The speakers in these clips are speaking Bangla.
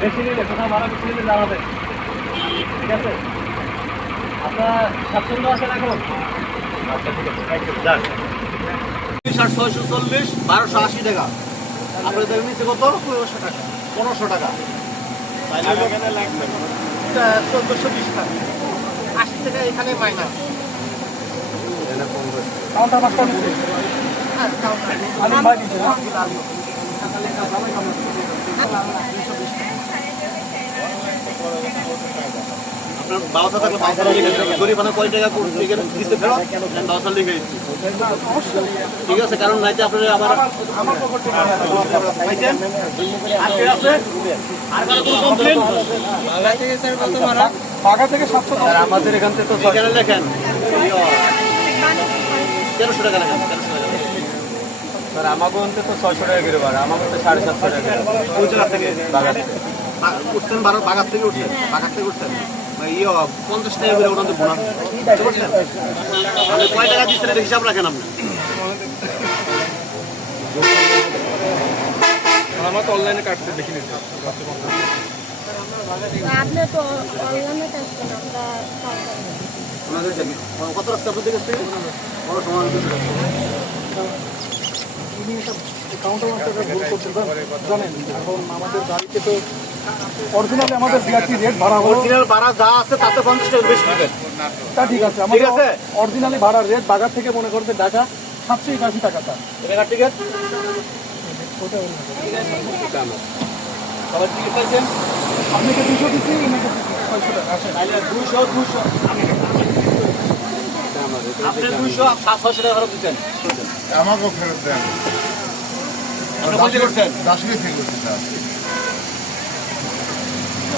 বেশি নিলে কোথাও ভাড়া বেশি নিলে জানাবেন, ঠিক আছে? আপনার স্বাচ্ছন্দ্য আছেন এখন? আচ্ছা ঠিক আছে, যান। 640 1280 টাকা। আপনাদের দেখে নিচ্ছে কত? 1500 টাকা। 1500 টাকা। তাহলে এখানে লাগবে 1420 টাকা। 80 টাকা এখানে মাইনাস। কাউন্টার মাস্টার দিচ্ছে। হ্যাঁ, কাউন্টার। আমি ভাই দিচ্ছি না। আপনার বাউসা থাকলে বাউসা লিখে গরিব মানে কয় টাকা দিতে ফেরত বাউসা লিখে দিচ্ছি, ঠিক আছে? কারণ নাইতে আপনার আবার আমাদের এখান থেকে তো লেখেন 1300 টাকা লেখেন। 1300 টাকা স্যার, আমাকে অন্তে তো 600 টাকা করে ভাড়া, আমাকে তো 750 টাকা। কোন জায়গা থেকে? বাগান উঠছেন, বাগান থেকে উঠছেন, বাগান থেকে উঠছেন। 50 টাকা করে ওটা বোনাস বুঝছেন? আপনি কয় টাকা দিচ্ছেন এটা হিসাব রাখেন আপনি। আমার তো অনলাইনে কাটছে, দেখি নিতে। আপনি তো অনলাইনে কাটছেন, আমরা কত রাস্তা আপনাদের কাছ থেকে? বড় সমান কাউন্টার মাস্টারটা ভুল করতে জানেন। এখন আমাদের গাড়িতে তো অরিজিনালি আমাদের বিআরটি রেট ভাড়া হলো, অরিজিনাল ভাড়া যা আছে তাতে 50 টাকা বেশি দিবেন। তা ঠিক আছে। আমাদের অরিজিনালি ভাড়ার রেট বাজার থেকে মনে করবে ঢাকা 781 টাকা। স্যার এটাকার টিকিট সবাই টিকিট পাইছেন? আপনাকে 200 দিচ্ছি, এনাকে 600 টাকা। আসেন, 200 আপনি 200 600 টাকা ফেরত দিচ্ছেন। আমাকেও ফেরত দেন। আপনি কোথায় করছেন? দাসুরি থেকে করছি স্যার।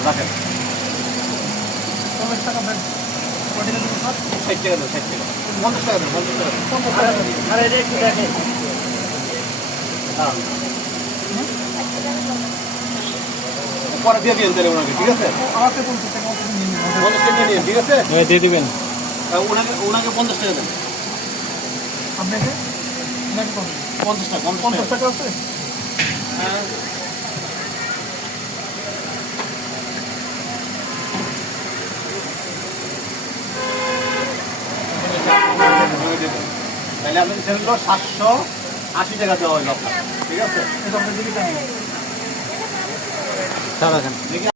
রাখেন 50 টাকা ব্যাগ। 60 টাকা দেন, 60 টাকা। 50 টাকা দেন, 50 টাকা। আরে এটা একটু দেখেন। হ্যাঁ, পরে দিয়ে দিন তাহলে ওনাকে, ঠিক আছে? আমাকে 50 টাকা নিয়ে নিন। 50 টাকা নিয়ে নিন, ঠিক আছে? দিয়ে দিবেন। ওনাকে 50 টাকা দেন। আপনাকে নাকি 50 টাকা, 50 টাকা আছে? হ্যাঁ। তাহলে আপনি সেগুলো 780 টাকা দেওয়া হইল, ঠিক আছে? এটা আপনি দিবি কেন? দেখি